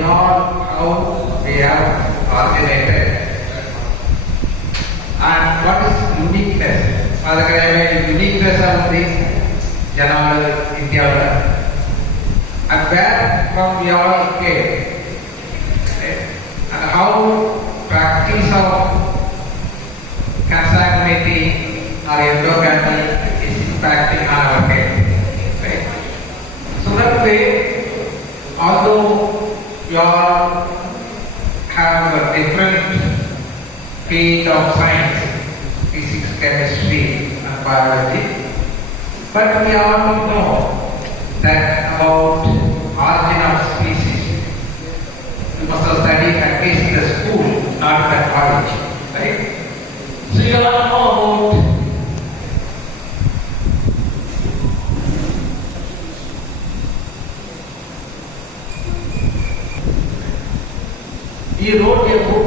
beyond how they have originated. And what is uniqueness? Uniqueness of the general India. And where from we all came, and how practice of consanguinity or endogamy is impacting on our health. Right? So that way, although we all have a different field of science, physics, chemistry, and biology, but we all know that about origin of species. You must have studied at least in the school, not at college, right? So you all know about he wrote a book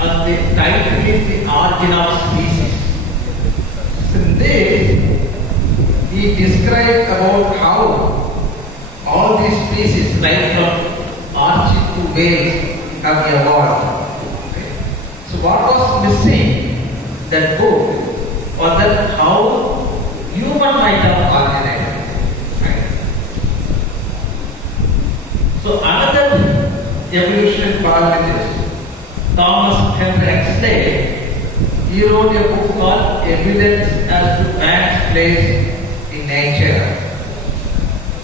and the title is The Origin of Species. In this, he described about how all these species, right from orchid to whales, have evolved. Okay. So what was missing that book was that how human might have originated. Right. So another evolutionary biologist, Thomas Henry, he wrote a book called Evidence as to Man's Place in Nature,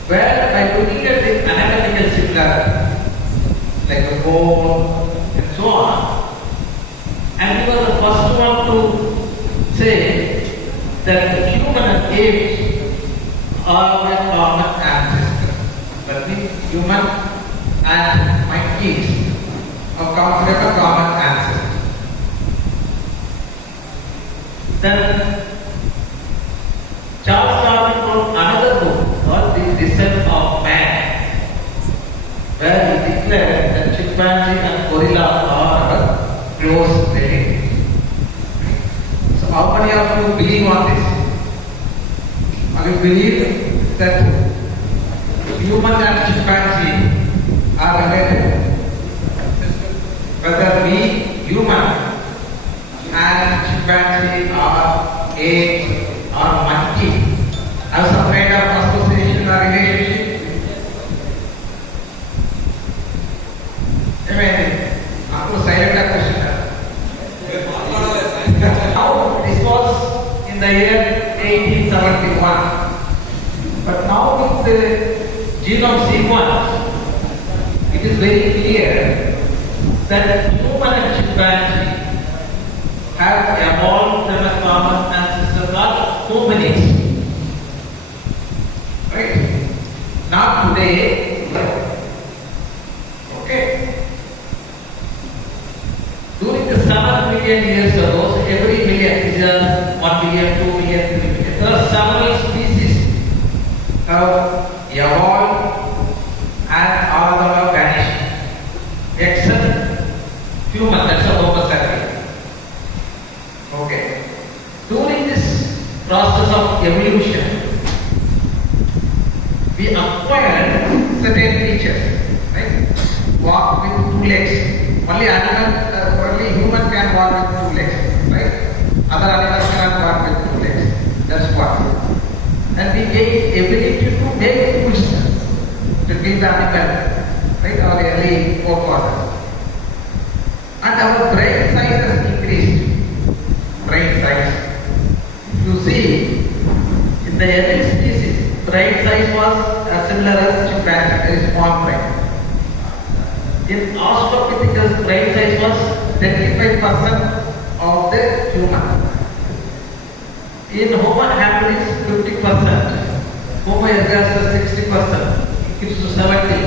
where by looking at the anatomical similarity, like the bone and so on, and he was the first one to say that the human and apes are a common ancestor. That means human and monkeys are considered a common ancestor. Then Charles Darwin wrote another book called The Descent of Man, where he declared that chimpanzee and gorilla are our close relatives. So how many of you believe on this? Or you believe that human and chimpanzee are related? Whether we human and chimpanzee or ape or monkey have some kind of association or relationship? After silent question. Now this was in the year 1871, but now with the genome sequence, it is very clear that human and chimpanzee have evolved from a common ancestor called hominids. Right? Not today. Okay. During the 7 million years ago, so every million is 1 million, 2 million, 3 million. There are several species have evolved and all of them have vanished. Except human, that's a Homo sapien. Okay. During this process of evolution, we acquired certain features, right? Walk with 2 legs. Only human can walk with 2 legs, right? Other animals cannot walk with 2 legs. That's what. And we gained ability to make foods to give the animal, right? Our early forefathers. And our brain size has increased. Brain size. If you see, in the early species, brain size was as similar as chimpanzee, very small brain. In Australopithecus, brain size was 35% of the human. In Homo habilis, 50%. Homo ergaster, 60%. It is to 70.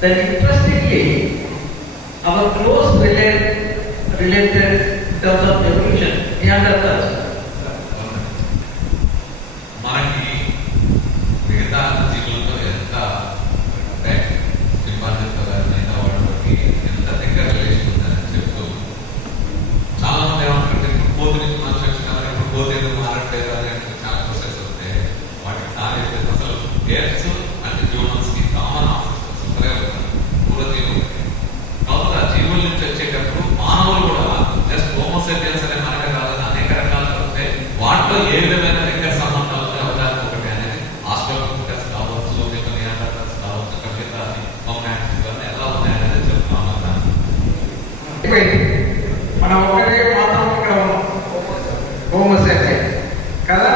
Then interestingly, our close related in terms of evolution, Neanderthals. మనకి మిగతా జీవులతో ఎంత అంటే చింపాంజీతో మిగతా వాళ్ళకి ఎంత దగ్గర రిలేషన్ ఉందని చెప్తూ చాలా మంది ఏమంటారంటే ఇప్పుడు కోతి నుంచి మనిషి వచ్చిన ఇప్పుడు కోతి ఎందుకు మారట్లేదు అని చాలా క్వశ్చన్స్ వస్తాయి. వాటికి అసలు ఎర్త్స్ అంటే హ్యూమన్స్ కి కామన్ ఆఫ్ ఎక్కువైంది. మనం ఒకటే మాత్రం ఇక్కడ ఉన్నాం హోమోసెక్సువల్ కదా.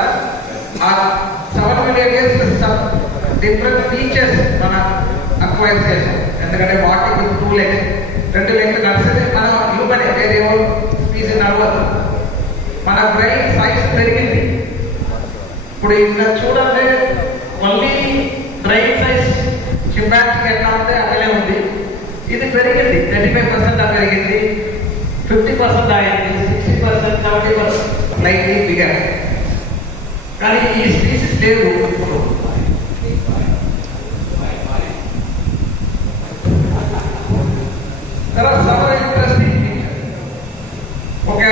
ఆ 7 million years డిఫరెంట్ ఫీచర్స్ మనం అక్వైర్ చేసాం. ఎందుకంటే వాటికి 2 legs 2 legs నడిస్తే మనం హ్యూమన్ వేరే స్పీసీ నడవదు. మన బ్రెయిన్ సైజ్ పెరిగింది. ఇప్పుడు ఇంకా చూడండి, మళ్ళీ బ్రెయిన్ సైజ్ చింపాంజీకి ఎట్లా ఉంటే అట్లనే ఉంది. ఇది పెరిగింది, 35% పెరిగింది, 50% అయింది, 60%, 70% లైట్లీ బిగర్. కానీ ఈ స్పీసీస్ లేదు ఇప్పుడు. తర్వాత చాలా ఇంట్రెస్టింగ్ ఒక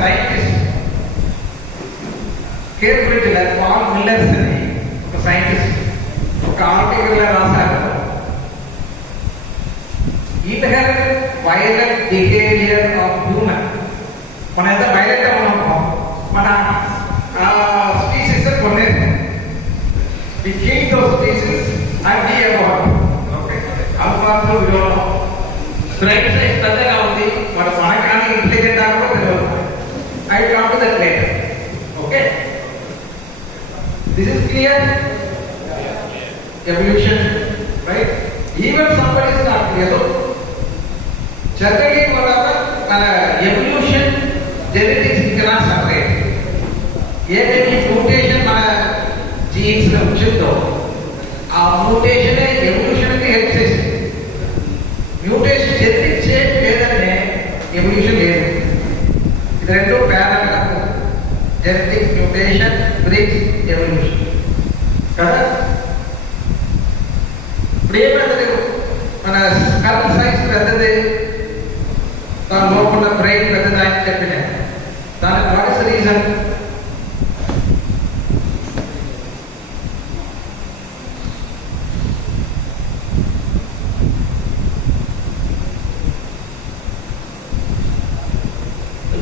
సైంటిస్ట్ కేంబ్రిడ్జ్ పాల్ మిల్లర్స్ అని ఒక సైంటిస్ట్ ఒక ఆర్టికల్ రాశారు. Inherent violent behaviour of human. మన ఎంత వైలెంట్ గా ఉన్నామో మన స్పీసీస్ కొన్ని the king of species and the award. Okay, అల్ఫాలో విలువలో బ్రెయిన్ సైజ్ పెద్దగా ఉంది. మనకాని ఇంటెలిజెంట్ కూడా తెలియదు. I come to that later. Okay, this is clear. Evolution, right? Even somebody is not clear. So generally whatever evolution genetics cannot separate. ఏదైతే మ్యూటేషన్ మన జీన్స్ లో వచ్చిందో ఆ మ్యూటేషన్ ఎవల్యూషన్ కి హెల్ప్ చేసింది. మ్యూటేషన్ జెనెటిక్ చేంజ్ లేదంటే ఎవల్యూషన్ లేదు. ఇది రెండు ప్యారల్ గా జెనెటిక్ మ్యూటేషన్ బ్రేక్స్ ఎవల్యూషన్ కదా. ఇప్పుడు ఏమైంది, మన స్కల్ సైజ్ పెద్దది, దాని లోపల బ్రెయిన్ పెద్దది అని చెప్పిన దానికి what is reason?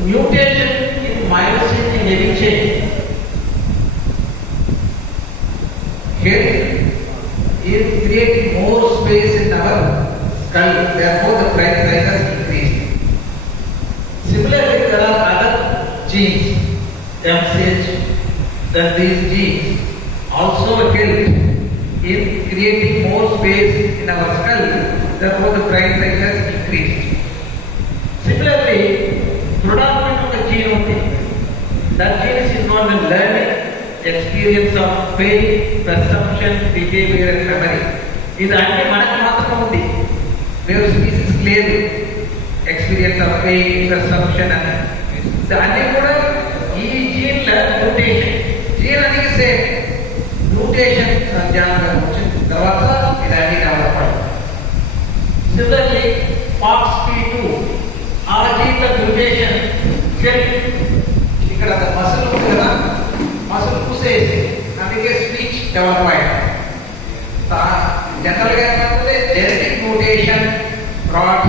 Mutation in myosin in heavy chain. Here is creating more space in our skull, therefore the brain size has increased. Similarly, there are other genes, MCH, that these genes also help in creating more space in our skull, therefore the brain size has increased. Similarly, predominant of the gene only. That gene is involved in learning, experience of pain, perception, behavior and memory. This only మనకు మాత్రమే ఉంది. వేరే స్పీసీస్ లేదు experience of pain, perception అని. దాన్ని కూడా ఈ జీన్ లో మ్యూటేషన్, జీన్ అనేది సేమ్ మ్యూటేషన్ సంజానంగా వచ్చిన తర్వాత ఇదన్నీ డెవలప్ అయ్యింది. సిమిలర్లీ FOXP2 ఆ జీన్ లో మ్యూటేషన్ ఇక్కడ మసిల్ ఉంది కదా, మసిల్ పూసేసి అందుకే స్పీచ్ డెవలప్ అయ్యింది. జనరల్ గా ఏమంటే genetic mutation brought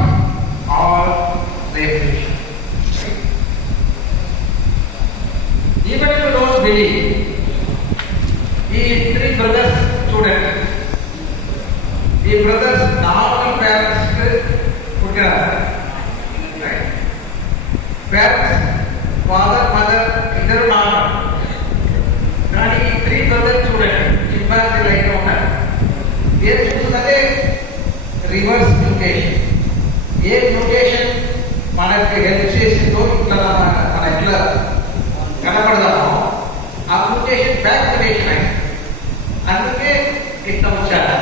all the evolution. Even if you don't believe, ఈ 3 బ్రదర్స్ చూడండి. ఈ బ్రదర్స్ నార్మల్ పేరెంట్స్ పుట్టారు. పేరెంట్స్ ఫాదర్ మదర్ ఇద్దరు నార్మల్. కానీ ఈ 3 బ్రదర్స్ చూడండి చింపాంజీ లైక్ ఉన్నారు. ఏం చూస్తుందంటే రివర్స్ మ్యూటేషన్. ఏ మ్యూటేషన్ మనకి హెల్ప్ చేసిందో ఇట్లా మన ఎట్లా కనపడదామో ఆ మ్యూటేషన్ బ్యాక్ మ్యూటేషన్ అయింది. అందుకే ఇట్లా వచ్చారు.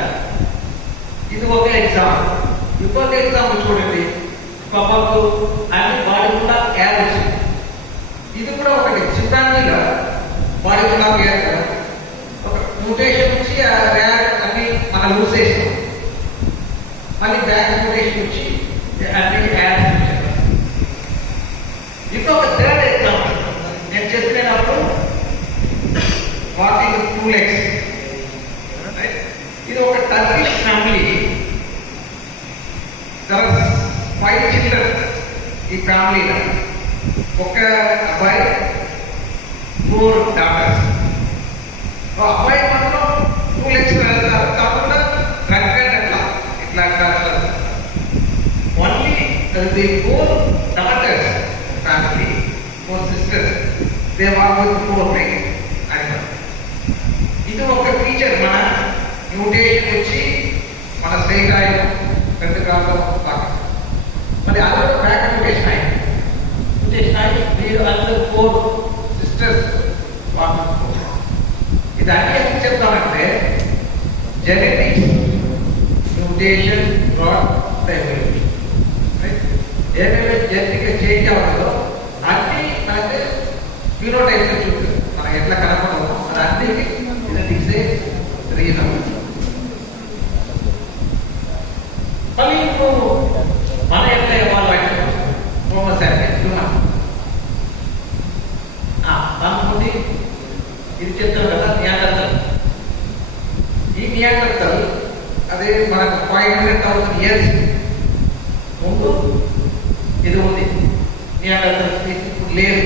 ఇది ఒక ఎగ్జాంపుల్. ఇంకొక ఎగ్జాంపుల్ చూడండి. పాపకు అన్ని బాడీ కూడా యాడ్ వచ్చింది. ఇది కూడా ఒకటి చింపాంజీలో బాడీ కూడా యాడ్ కదా, ఒక మ్యూటేషన్ వచ్చి ఆ ర్యాడ్ అన్ని మనం లూజ్ చేసాం. మళ్ళీ బ్యాక్ మ్యూటేషన్ వచ్చి అన్ని యాడ్ చేసాం. ఇంకొక థర్డ్ ఎగ్జాంపుల్ నేను చెప్పినప్పుడు వాకింగ్ 2 legs. ఇది ఒక టర్కిష్ ఫ్యామిలీ. 5 children ఈ ఫ్యామిలీలో. ఒక అబ్బాయి 4 daughters. అబ్బాయి మాత్రం 2 legs వెళ్తారు కాకుండా రగ్గడ్ అట్లా ఇట్లా only the 4 they walk with 4 legs animal. ఇది ఒక ఫీచర్ మన మ్యూటేషన్ వచ్చి మన స్ట్రైట్ అయ్యి 2 కాళ్ళలో పాక మరి అదొక బ్యాక్ మ్యూటేషన్ అయ్యి మీరు అందరూ 4 సిస్టర్స్ వాక్ ఇది అన్ని ఎందుకు చెప్తామంటే genetics mutation brought the evolution ఏదైతే జెనెటిక్గా చేంజ్ అవ్వదో అన్ని మనకి ఫినోటైప్స్ చూపుతుంది మనం ఎట్లా కనపడమో అది అన్నిటికీ జెనెటిక్సే రీజన్. మళ్ళీ ఇప్పుడు మన ఎట్లా ఎవాల్వ్ అయిపోయింది హోమోసాపియన్స్ హ్యూమన్ దాని ఇది చెప్తారు కదా నియాండర్తల్. ఈ నియాండర్తల్ అదే మనకు 500,000 ఇయర్స్ ముందు ఇది ఉంది. నియాండర్తల్ స్పీసీస్ ఇప్పుడు లేదు.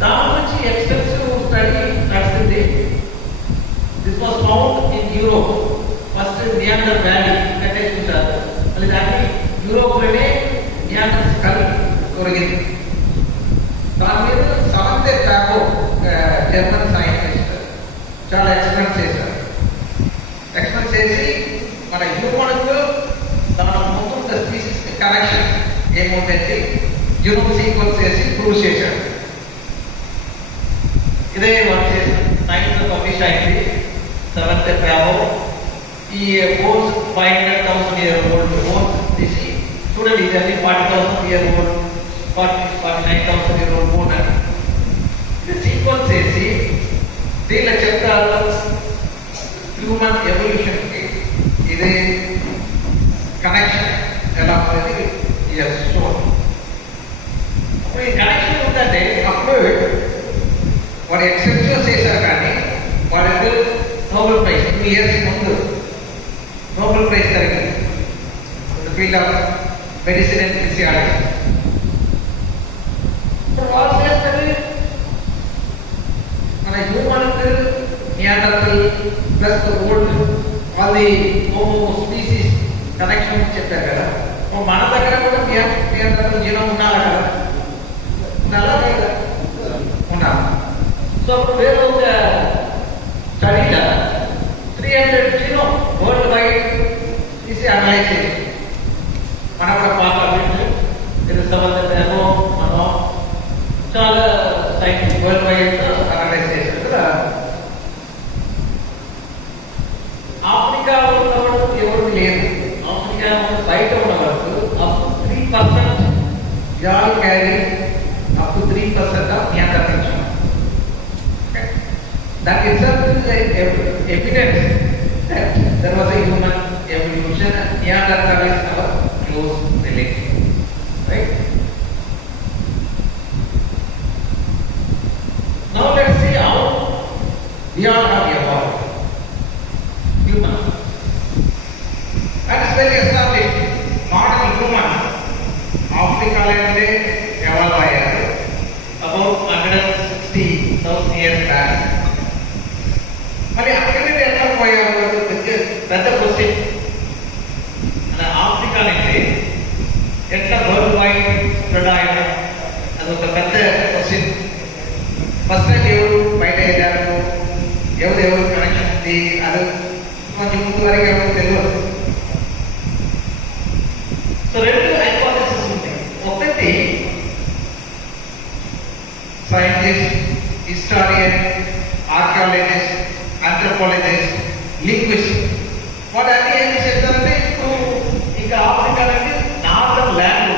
దాని గురించి ఎక్స్టెన్సివ్ స్టడీ నడుస్తుంది. This was found in Europe. First Neander valley కట్టేసుకుంటారు. మళ్ళీ దాన్ని యూరోప్లోనే నియాండర్ స్కల్ దొరికింది. దాని మీద సమంతే టాకో జర్మన్ సైంటిస్ట్ చాలా ఎక్స్పెరిమెంట్ చేశారు. ఎక్స్పెరిమెంట్ చేసి మన హ్యూమన్కు దాని ముందు స్పీసీస్ కనెక్షన్ ఏముందంటే జీనోమ్ సీక్వెన్స్ చేసి ప్రూవ్ చేశాడు. ఇదే వర్క్ చేసి సైన్స్ పబ్లిష్ అయింది. సెవెంత్ టాకో ఈ బోన్స్ 500,000 ఇయర్ ఓల్డ్ బోన్స్ తీసి చూడండి. ఇది అన్ని 40,000 year old 49,000 year old bone అని ఇది సీక్వెన్స్ చేసి దీనిలో చెప్తారు హ్యూమన్ ఎవల్యూషన్కి ఇది కనెక్షన్ ఎలా అనేది స్టోర్. అప్పుడు ఈ కనెక్షన్ ఉందంటే అప్పుడు వాడు ఎక్సెప్షన్ చేశారు. కానీ వాడు నోబెల్ ప్రైజ్ 2 ఇయర్స్ ముందు నోబెల్ ప్రైజ్ జరిగింది field of medicine and physiology. వాళ్ళు చేస్తారు మన హ్యూమన్ నియాండర్తల్ ప్లస్ ఓల్డ్ వాళ్ళది హోమో స్పీసీస్ కనెక్షన్ చెప్పారు కదా. మన దగ్గర కూడా నియాండర్తల్ జీనోమ్ ఉండాలి కదా. ఉండాలా లేదా? ఉండాలి. సో అప్పుడు వేరే ఒక స్టడీలో 300 జీనోమ్ వరల్డ్ వైడ్ తీసి అనలైజ్ చేసి మన కూడా పాప ఇది సంబంధించిన మనం చాలా సైన్స్ వరల్డ్ వైడ్ అనలైజ్ చేశారు కదా. ఆఫ్రికాలో ఉన్న వాళ్ళు ఎవరు లేదు. ఆఫ్రికా బయట ఉన్న వాళ్ళు అప్పుడు 3% y'all carry up to 3% of Neanderthal. That itself is evidence that there was a human evolution. Neanderthal is our close relative, right? Now let's see how we all have evolved. Human. That is very established. Modern human, Africa land evolved about 160,000 years back. మరి అక్కడే ఎట్లా పోయారు పెద్ద క్వశ్చన్. మన ఆఫ్రికా నుంచి ఎట్లా world wide spread అయ్యారు అదొక పెద్ద క్వశ్చన్. ఫస్ట్ టైం ఎవరు బయట వెళ్ళారు, ఎవరు కనెక్షన్ ఉంది, అది కొంచెం ముందు వరకు ఎవరు తెలియదు. సో 2 హైపోథెసిస్ ఉంటాయి. ఒకటి scientist, historian, archaeologist, anthropologist, linguist వాళ్ళు అన్ని ఏం చెప్తారంటే ఇప్పుడు ఇంకా ఆఫ్రికా అంటే నార్దర్న్ ల్యాండ్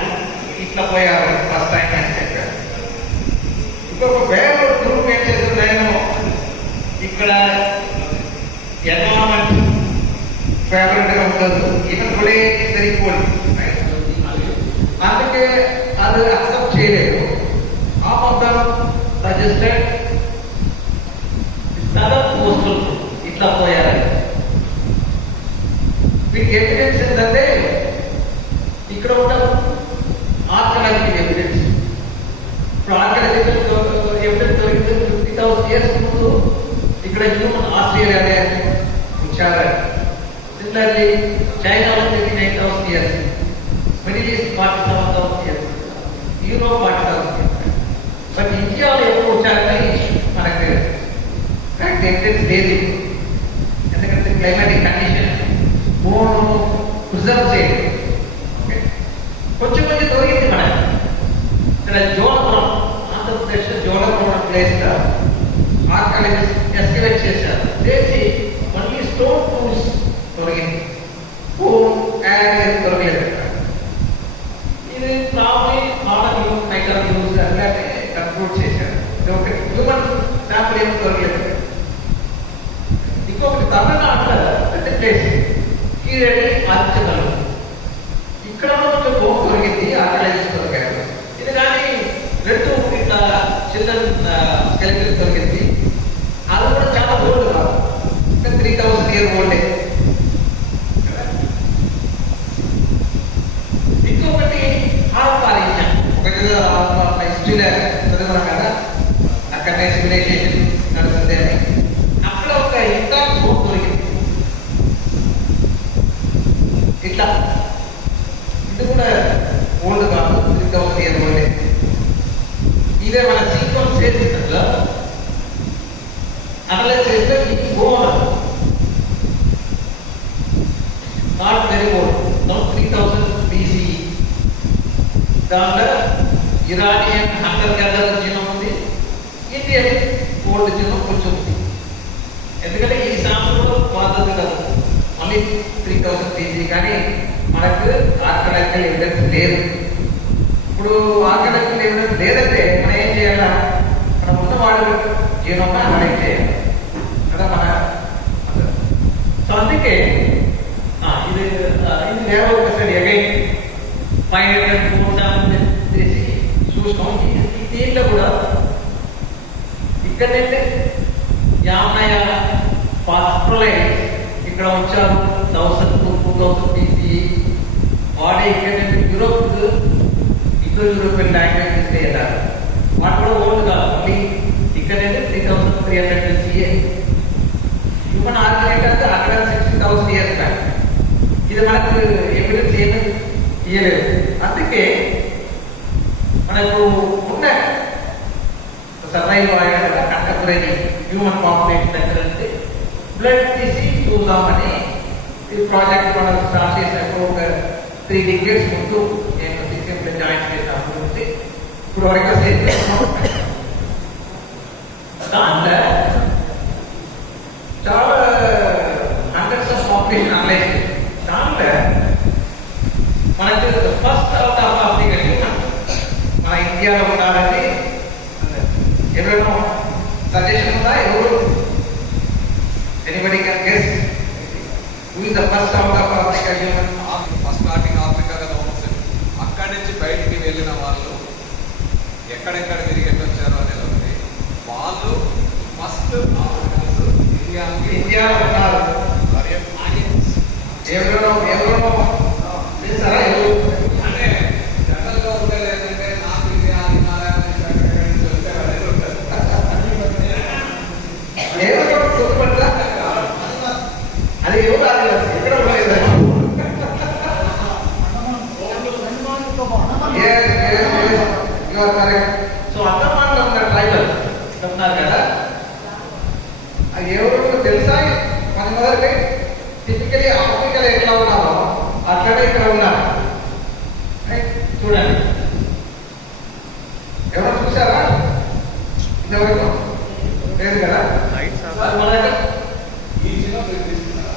ఇట్లా పోయారు ఫస్ట్ టైం అని చెప్పారు. ఇంకొక వేరే గ్రూప్ ఏం చేస్తున్నాను ఇక్కడ ఎన్విరాన్మెంట్ ఫేవరెట్ గా ఉండదు, ఇక్కడ కూడా సరిపోదు. అందుకే అది అక్సెప్ట్ చేయలేదు. ఆ మొత్తం సజెస్టెడ్ ఇట్లా పోయారు. వీటికి ఎవిడెన్స్ ఏంటంటే ఇక్కడ ఉన్న ఆర్కియాలజికల్ ఎవిడెన్స్. ఇప్పుడు ఆర్కియాలజికల్ ఎవిడెన్స్ దొరికింది 50,000 ఇయర్స్ ముందు ఇక్కడ హ్యూమన్ ఆస్ట్రేలియా వచ్చారు. సిమిలర్లీ చైనాలో 39,000 years, middle east 47,000 years, Europe 40,000 years. But ఇండియాలో ఎప్పుడు వచ్చారు ది ఎగ్జిట్స్ లేదు. ఎందుకంటే క్లైమాటిక్ కండిషన్ బోన్ ప్రిజర్వ్ చేయదు. ఓకే, కొంచెం కొంచెం దొరికింది మనకి. ఇక్కడ జోలపురం, ఆంధ్రప్రదేశ్ జోలపురం ప్లేస్లో ఆర్కాలజిస్ట్ ఎస్టిమేట్ చేశారు. చేసి మళ్ళీ స్టోన్ టూల్స్ దొరికింది, బోన్ యాడ్ దొరకలేదు. ఇది ప్రాబ్లీ నాట్ యూజ్ మైటర్ యూజ్ అట్లానే కన్క్లూడ్ చేశారు. ఒక హ్యూమన్ శాంపుల్ ఏమి దొరకలేదు. ఇంకొకటి తమిళనాడులో పెద్ద ప్లేస్ కీరడి ఆర్చనలు, ఇక్కడ కొంచెం బోన్ దొరికింది, ఆర్కాలజిస్ట్ దొరికారు. ఇది కానీ రెండు ఇట్లా చిల్డ్రన్ స్కెలిటన్ దొరికింది. అది కూడా చాలా ఓల్డ్ కాదు, 3000 years ఓల్డే. ఇంకొకటి హారపారీష, ఒక హిస్టరీలో చదువున్నాం కదా, అక్కడనే సివిలైజేషన్ నడుస్తుంది అని. అక్కడ ఒక ఇంకా బోన్ దొరికింది ఇట్లా. ఇది కూడా ఓల్డ్ కాదు, 3000 years ఓల్డే. ఇదే మన సీక్వెన్స్ చేసినట్లు అనలైజ్ చేస్తే ఈ బోన్ నాట్ వెరీ ఓల్డ్, 3000 BCE. దాంట్లో ఇరానియన్ హంటర్ గ్యాదర్ జీనోమ్ ఉంది, ఇండియన్ ఓల్డ్ జీనోమ్ కొంచెం ఉంది. ఎందుకంటే ఈ శాంపుల్ పద్ధతి కదా, మళ్ళీ 3000 BCE. కానీ మనకు ఆర్కియాలజికల్ ఎవిడెన్స్ లేదు. ఇప్పుడు ఆర్కియాలజికల్ ఎవిడెన్స్ లేదంటే మనం ఏం చేయాలా? మనం ఉన్నవాడు జీనోమ్ అనలైజ్ చేయాలి కదా మన. సో అందుకే ఇది నేల ఒకసారి అగైన్ 500 బోన్ చేసి చూసినాం. దీంట్లో కూడా ఇక్కడైతే యామయ్య పాస్ట్రలైజ్ ఇక్కడ వచ్చారు 1000 to 2000 BCE. వాడే ఇక్కడ యూరోప్ ఇండో యూరోపియన్ లాంగ్వేజెస్ వెళ్ళారు, వాటి కూడా ఓల్డ్ కాదు. మళ్ళీ ఇక్కడైతే 3300 BCE. హ్యూమన్ ఆర్కిటెక్ట్ అంటే అక్కడ 60,000 years బ్యాక్. ఇది మనకు ఎవిడెన్స్ ఏమీ ఇయ్యలేదు. అందుకే మనకు ఉన్న సర్వైవ్ అయ్యాక కంటెంపరీ హ్యూమన్ పాపులేషన్ దగ్గర నుంచి బ్లడ్ తీసి చూద్దామని ఈ ప్రాజెక్ట్ మనం స్టార్ట్ చేసినప్పుడు ఒక 3 decades ముందు నేను సిస్టంలో జాయిన్ చేసినప్పుడు నుంచి ఇప్పుడు వరకు దాంట్లో చాలా హండ్రెడ్స్ ఆఫ్ పాపులేషన్ అనలైజ్ చేసి దాంట్లో మనకు ఫస్ట్ అవుట్ ఆఫ్ ఆఫ్రికా మన ఇండియాలో ఉండాలని ఎవరైనా సజెషన్ ఉందా? ఎవరు? Anybody can guess who is the first out of Africa human? First starting ఆఫ్రికాగా వస్తుంది. అక్కడి నుంచి బయటికి వెళ్ళిన వాళ్ళు ఎక్కడెక్కడ తిరిగి వచ్చారు అనేది ఒకటి. వాళ్ళు ఫస్ట్ ఇండియాలో ఉన్నారు. ఎవరో తెలుసారా? అంటే జనరల్గా ఉండేది ఏంటంటే నార్త్ ఇండియా, హిమాలయ నుంచి వచ్చారు అనేది ఉంటుంది. ఎవరో గుర్తుపట్ల అది ఎవరు ఆదివాసి ఎక్కడ ఉండలేదు. సో అండమాన్లో ఉన్న ట్రైబల్ చెప్తున్నారు కదా, అది ఎవరు తెలుసా? మన మొదటి టిపికలీ ఆఫ్రికాలో ఎట్లా ఉన్నారో అట్లనే ఇక్కడ ఉన్నారు. చూడండి, ఎవరు చూసారా? ఇంతవరకు లేదు కదా. మన దగ్గర ఈ చిన్న మీరు తీసుకున్నారా?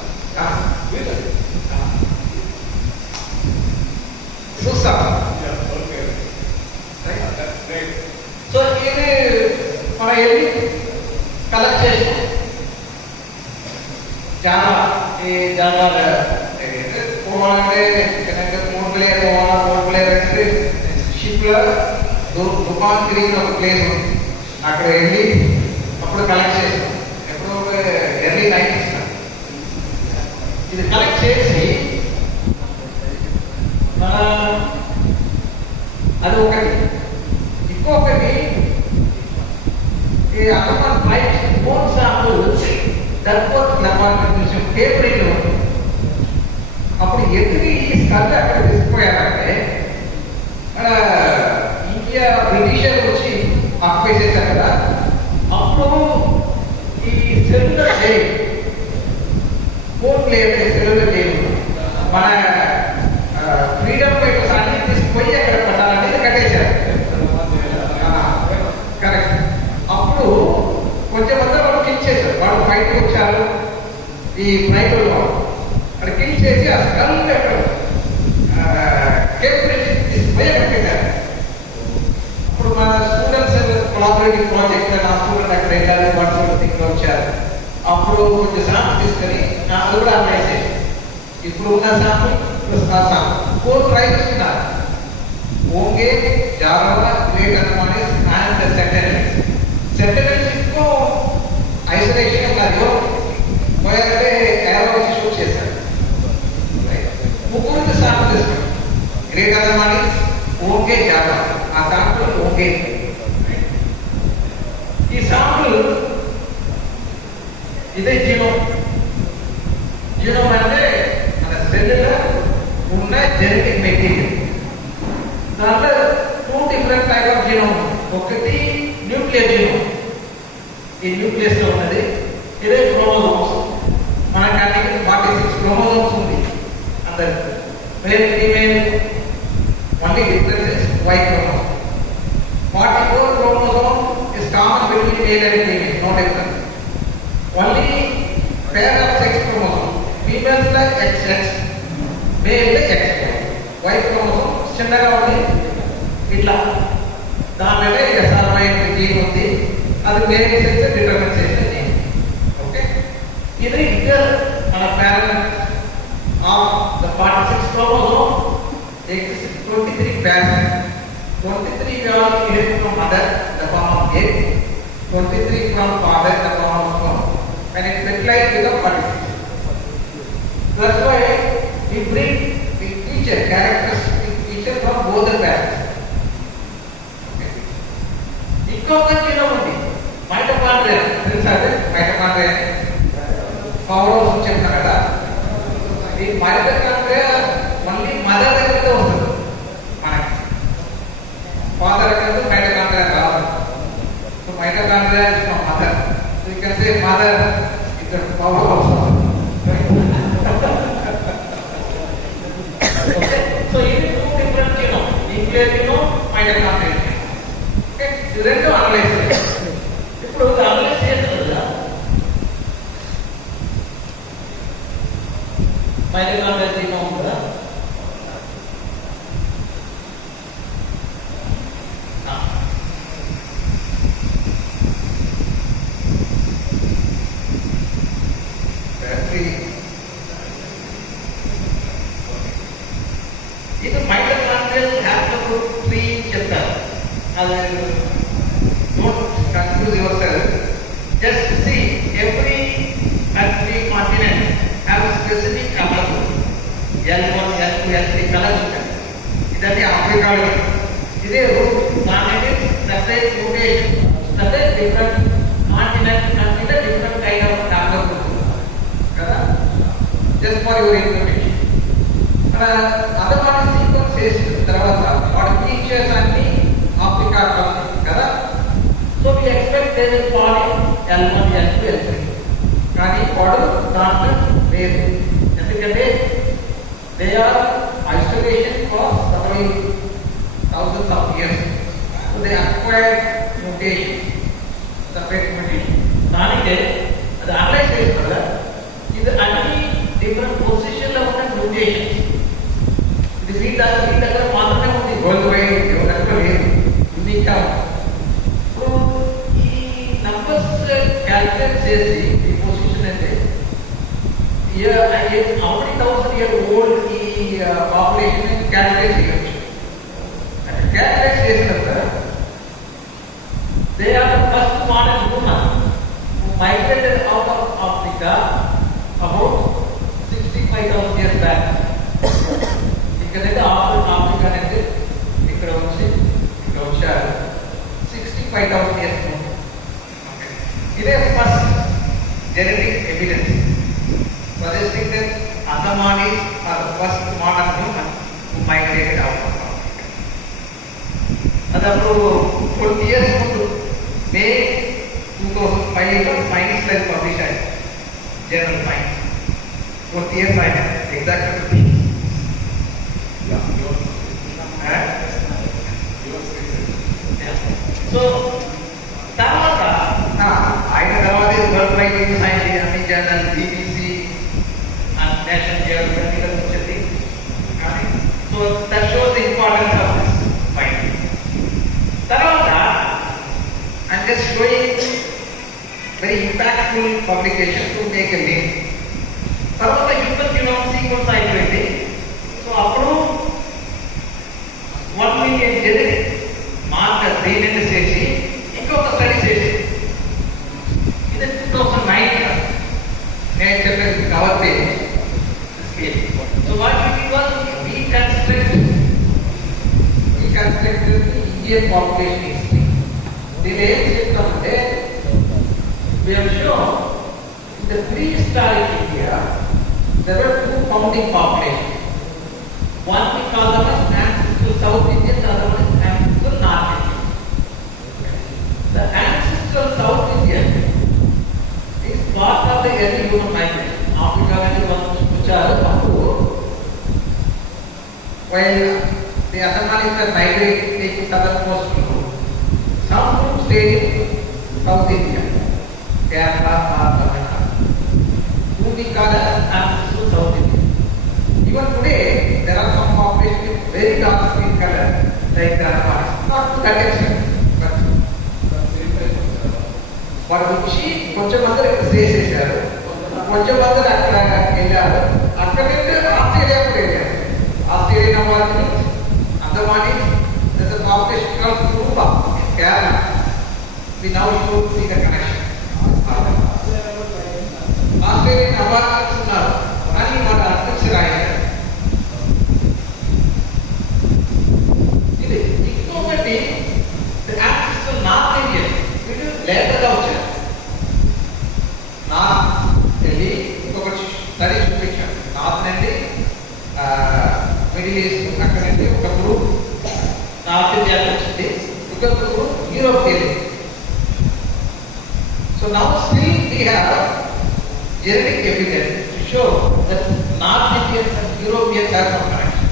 చూస్తాం. సో ఇది మనం వెళ్ళి కలెక్ట్ చేసాం. చాలా ఈ జాగాలు పోవాలంటే 3 ప్లేయర్ పోవాలా, 4 ప్లేయర్ అంటే షిప్లో దుకాన్ తిరిగిన ఒక ప్లేస్ ఉంది. అక్కడ వెళ్ళి అప్పుడు కలెక్ట్ చేసాం. ఎప్పుడు ఎర్లీ 90s ఇది కలెక్ట్ చేసి అది ఒకటి. ఇంకొకటి ఈ అండమాన్ ఫ్లైట్ బోన్ శాంపుల్ డర్పోర్ట్ చూసాం కేప్రీలో. అప్పుడు ఎందుకు ఈ స్కల్ అక్కడ తీసుకుపోయారంటే ఇండియా బ్రిటిషర్ వచ్చి ఆక్యుపై చేశారు కదా, అప్పుడు ఈ మన ఫ్రీడమ్ ఫైటర్స్ అన్ని తీసుకుపోయి అక్కడ పట్టాలనేది కట్టేశారు. కరెక్ట్. అప్పుడు కొంచెం మంది వాళ్ళు కిల్ చేశారు. వాళ్ళు ఫైట్కి వచ్చారు ఈ ట్రైబల్ వాళ్ళు, అక్కడ కిల్ చేసి ఆ స్కల్ అక్కడ తీసుకుపోయి అక్కడ పెట్టారు. ఇప్పుడు మన స్టూడెంట్స్ కొలాబరేటివ్ ప్రాజెక్ట్ నా స్టూడెంట్ అక్కడ వెళ్ళాలి వాట్సాప్ థింగ్లో వచ్చారు. అప్పుడు కొంచెం శాంపుల్ తీసుకొని అది కూడా అనలైజ్ చేసి ఇప్పుడు ఉన్న శాంపుల్ ప్లస్ ఆ శాంపుల్ 4 ట్రైబ్స్ ఉన్నారు. Onge, Jarawa, great Andamanese and Sentinelese. సెంటెనరీస్ ఇంకో ఐసోలేషన్ ఉన్నారు. పోయారంటే ఏరో వచ్చి షూట్ చేశారు. ముగ్గురికి శాంపుల్ తీసుకున్నాం. గ్రేట్ అనమానిస్, ఓంగే, జారవా. ఆ శాంపుల్ ఓంగే. ఈ శాంపుల్ ఇదే జీనోమ్. జీనోమ్ అంటే మన సెల్లో ఉన్న జెనెటిక్ మెటీరియల్. దాంట్లో 2 డిఫరెంట్ టైప్ ఆఫ్ జీనోమ్. ఒకటి న్యూక్లియర్ జీనోమ్, ఈ న్యూక్లియస్ లో ఉన్నది. ఇదే క్రోమోజోమ్స్. మనకి అన్ని 46 క్రోమోజోమ్స్ ఉంది అందరికి. Male female only difference why chromosome. 44 chromosome is common between male and female, no difference. Only pair of sex chromosome, females like XX, male like XY. Y chromosome చిన్నగా ఉంది ఇట్లా. దానిలో SRY జీన్ ఉంది. అది మేల్ సెక్స్ డిటర్మిన్ చేసిన gene. Okay, ఇది ఇద్దరు మన parent of the 46 chromosome exists 23 pairs. 23 are inherited from mother in the form of egg, 23 from father in the form of sperm, and it fertilized with the 46. That's why we bring the feature, characteristic feature from both the parents. Okay. ఇంకొక జీనోమ్ ఉంది, మైటోకాండ్రియా. తెలుసా? అదే mitochondria power house చెప్తాను కదా. ఈ మైటోకాండ్రియా మళ్ళీ మదర్ దగ్గరతో వస్తుంది. మనకి ఫాదర్ అనేది మైటోకాండ్రియా రాదు. So mitochondria is from mother. So you can say mother is the power house. Okay, so ఇది 2 different genome, nuclear genome, mitochondria. Okay, ఇది రెండు అనలైజ్ చేయాలి. ఇప్పుడు అనలైజ్ చేస్తుంది కదా మైటోకాండ్రియా జీనోమ్ కదా. ఇది మైటోకాండ్రియల్ హ్యాప్లోగ్రూప్ 3 చెప్తారు. అది don't confuse yourself. Just see every country continent have specific haplogroup. L1, L2, L3 colours ఉంటాయి. ఇదన్నీ ఆఫ్రికాలో. ఇదే రూట్. దాని separate mutation, separate different continent కంట్రీలో డిఫరెంట్ కైండ్ ఆఫ్ హ్యాప్లోగ్రూప్ కదా. Just for your information. అదమాన సీక్వెన్స్ చేసిన తర్వాత వాటి ఫీచర్స్ అన్ని ఆఫ్రికా కదా. So we expect they will fall in L1, L2, L3. కానీ వాడు దాంట్లో లేదు. ఎందుకంటే they are isolation for several thousands of years. So they acquired mutation, separate mutation. దానికే అది అనలైజ్ చేసిన కదా. ఇది అన్ని డిఫరెంట్ పొజిషన్లో ఉన్న మ్యూటేషన్స్. ఇది మీ దగ్గర మాత్రమే ఉంది, వరల్డ్ వైడ్ ఎవరికో లేదు, యూనిక్గా. ఇప్పుడు ఈ నంబర్స్ క్యాల్కులేట్ చేసి ఈ పొజిషన్ అంటే how many thousand year old ఈ పాపులేషన్ క్యాల్కులేట్ చేయొచ్చు. అంటే క్యాల్కులేట్ చేసినాక they are the first modern human who migrated out of Africa about 65,000 years back. ఇక్కడైతే ఆఫ్రికా అనేది ఇక్కడ వచ్చారు 65,000 years. ఇదే first genetic evidence suggesting that Andamanis are the first modern human who migrated out of Africa. అదప్పుడు 40 years ముందు మే 2005లో science line publish అయ్యింది, journal science. 40 years అయినా exact publication to make a link. తర్వాత హ్యూమన్ జినోమ్ సీక్వెన్స్ అయిపోయింది. సో అప్పుడు 1 మిలియన్ జెనెటిక్ మార్కర్ DNA చేసి ఇంకొక స్టడీ చేసి ఇది 2009 నేను చెప్పేది cover page. So what we did was reconstructed the Indian population history. దీనిలో ఏం చెప్తామంటే we have shown in the prehistoric India there were two founding populations. One we call them as ancestral South Indian, the other one is ancestral North Indian. The ancestral South Indian is part of the early human migration. Africa నుంచి వచ్చారు. అప్పుడు while the Assamese were migrating taking southern coast, some group stayed in South India, Kerala, Tamil Nadu, who we call as ancestral South India. Even today, there are some populations with very dark skin color, like the Assamese. Not to that extent, but వాడు వచ్చి కొంచెం మంది ఇక్కడ స్టే చేశారు, కొంచెం మంది అక్కడ వెళ్ళారు. అక్కడ నుండి ఆస్ట్రేలియా కూడా వెళ్ళారు. Australian Awards, Andamani, there's a population called Kuruba in Kerala. We now should see the connection. Australian Awards ఉన్నారు కానీ మన అర్థం రాయాలి. ఇది ఇంకొకటి ancestral North Indian వీళ్ళు లేటర్గా వచ్చారు. నార్త్ వెళ్ళి ఇంకొకటి స్టడీ చూపించారు. నార్త్ నుండి మిడిల్ ఈస్ట్ అక్కడ నుండి ఒక గ్రూప్ నార్త్ ఇండియా వచ్చింది, ఇంకొక గ్రూప్ యూరోప్ వెళ్ళింది. So now still we have genetic evidence to show that North Indians and Europeans have some connection.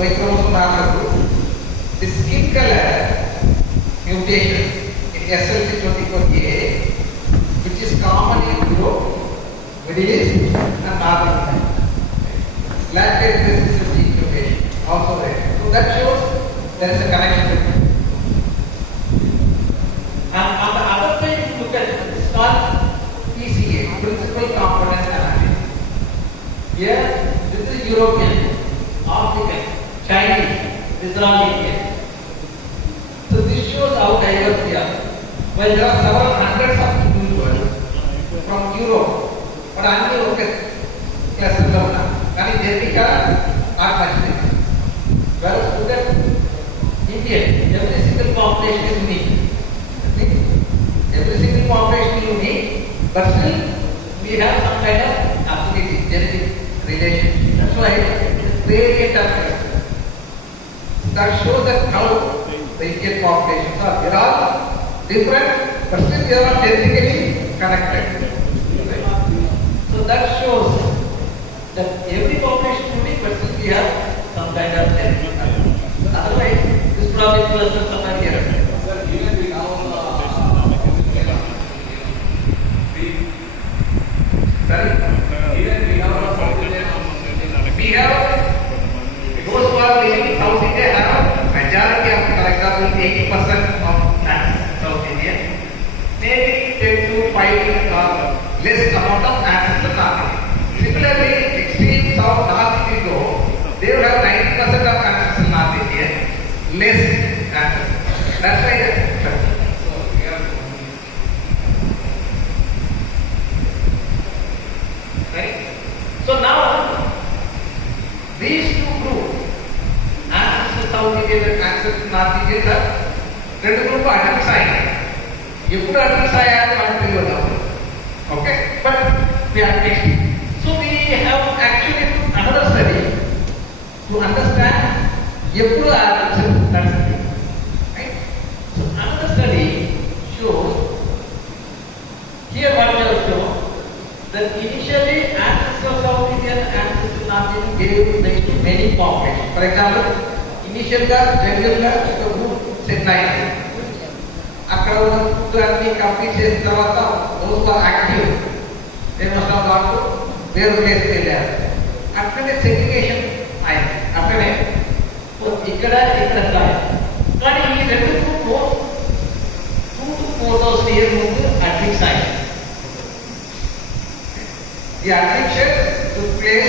Y chromosome group, the skin color mutation in SLC24A, which is common in Europe, Middle East and North India. Lactate resistance mutation also there. So that shows there is a connection between. And on the other side, if you look at this is called PCA, principal component analysis. Here, this is European, African, Chinese, these are all Indian. So this shows how diverse we are. Well, there are several hundreds of individuals from Europe, but only okay cluster level. Can you Jessica not much different. Whereas look at Indian, every single population is unique. Every single population is unique, but still we have some kind of affinity, genetic relationship. That's why it is gradient of cluster. That shows that how the Indian populations are. They are all different, but still they are all genetically connected. Right? So that shows that every population is unique, but still we have some kind of genetic connection. Otherwise, this problem cluster somewhere here. Sir, even we now Sorry? even we have We have those who are living in South India have majority of, for example, 80% of South India, maybe 10 to 5 less amount of ancestral North India. Similarly, extreme South North India go, they will have 90% of ancestral North India, less ancestral. That's why so we have right. So now these two groups, ancestral South Indian and ancestral North Indian, are రెండు group admix అయ్యాయి. ఎప్పుడు admix అయ్యాయని మనకు తెలియదు. Okay, but we are mixed. So we have actually another study to understand ఎప్పుడు admix నడుస్తుంది. Right. So another study shows here what we have shown that initially ancestral South Indian and ancestral North Indian gave rise to many populations. For example, initial jungle group Chennai. అక్కడ ఉన్న ఫుడ్ అన్ని కంప్లీట్ చేసిన తర్వాత రోజు active famous కాబట్టి వేరు ప్లేస్కి వెళ్ళారు. అక్కడే సెగ్రిగేషన్ అయింది. అక్కడే ఇక్కడ కానీ ఈ రెండు 2,000 to 4,000 years ముందు అడ్మిట్ 6 eyes. The addiction took place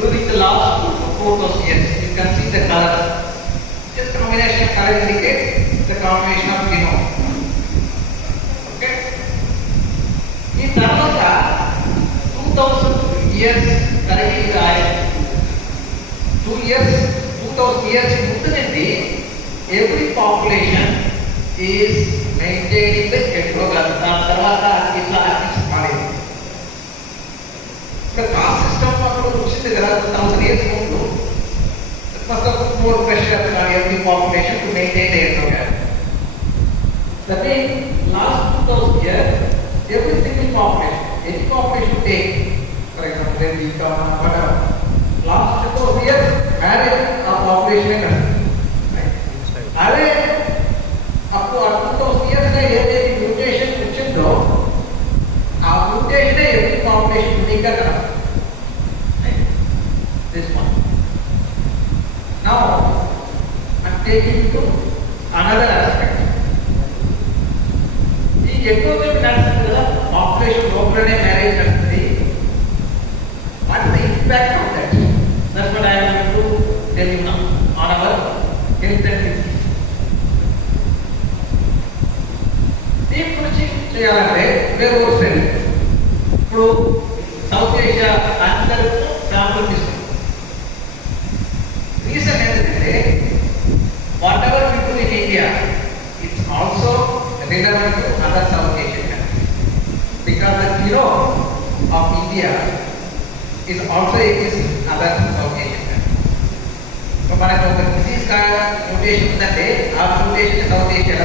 during the last 4,000 years. You can see the color. This combination of color indicates the combination of genome. Okay? In Dharmata, 2000 years currently died. 2000 years in every population is maintaining the endogamous. The caste system of 2000 years ago must have put more pressure on every population to maintain the endogamous. That means last 2000 years, every single population, any population take, for example, when we come, whatever. Last 2000 years, marriage or population right? Up to 2000 years, there mutation which is though, our mutation every population to make a right? This one. Now, I'm taking to another aspect. The endogamous population local marriage country. What is the impact of that? That's what I am going to tell you now on our health and disease. Where was it? Through South Asia and sample system. Reason is whatever we do in India, it's also relevant to other South Asian countries. Because the hero of India is also exists in other South Asian countries. So, when the disease mutation that day, our mutation is South Asia.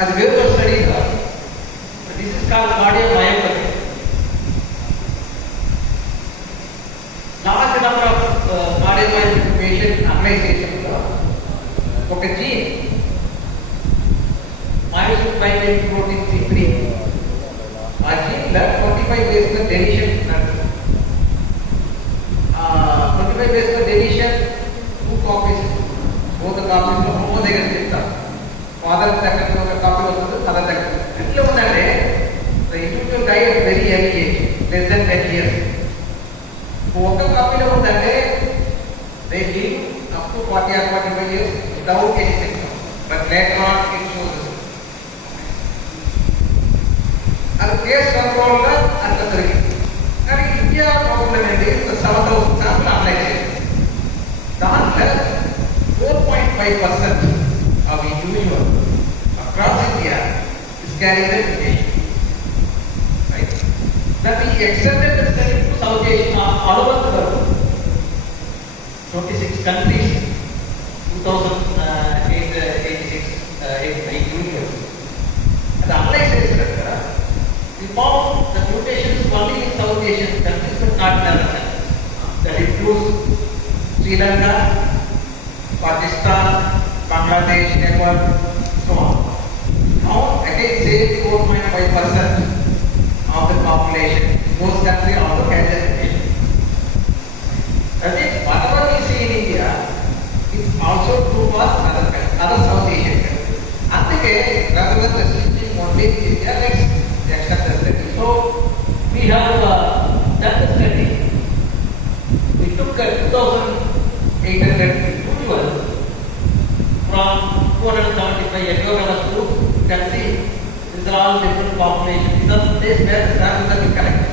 As we were studying, this is called cardiomyopathy. Large number of cardiomyopathy patient analyzation of a gene, myosin binding protein C3. A gene that 45 base deletion, 45 base deletion, 2 copies, both the copies of homozygous. Father copy was other the individual died at very early age, less than 10 years. Both the copy of that day, they live up to 40 or 45 years without any symptoms. But later on, it shows. And case control at the 3. And India problem is the 7,000 sample analysis. That 4.5% of individuals across India is carrying the mutation. Right? That we extended the study to South Asia all over the world. 26 countries, 2,886 individuals. And the analysis we found the mutations only in South Asian countries but not in other countries. That includes Sri Lanka, Pakistan, Bangladesh, Nepal, so on. Now, again, say 4.5% of the population, those countries also has a mutation. That means, whatever we see in India, it's also true for other South Asian countries. And again, rather than restricting only India, let's extend the study. So, we have done the study. We took 2,800 individuals from 275 endogamous groups. You can see these are all different populations. These are the places where the samples have been collected.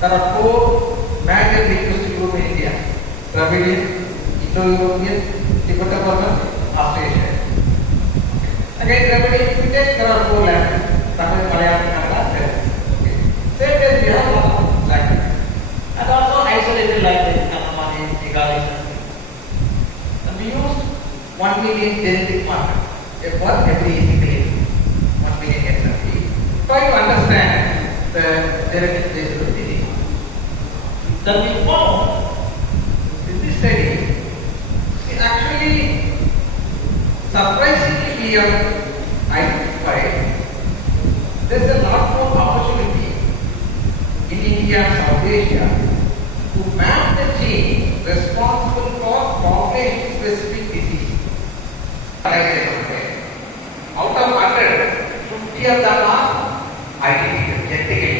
There are 4 major linguistic groups in India: Dravidian, Indo-European, Tibeto-Burman, Austrasian. Again, Dravidian, if you take, there are 4 languages: Tamil, Malayalam, Kannada, Telugu. Same way we have a lot of languages. And also isolated languages, Kannamani, Bengali. And we used 1 million genetic markers for every individual. 1 million XRP. Try to understand the genetic basis of disease. Then we found in this study is actually surprisingly we have identified there's a lot more opportunity in India and South Asia to map the gene responsible for population specific disease. Out of 100, 50 3 of them are identical, genetically.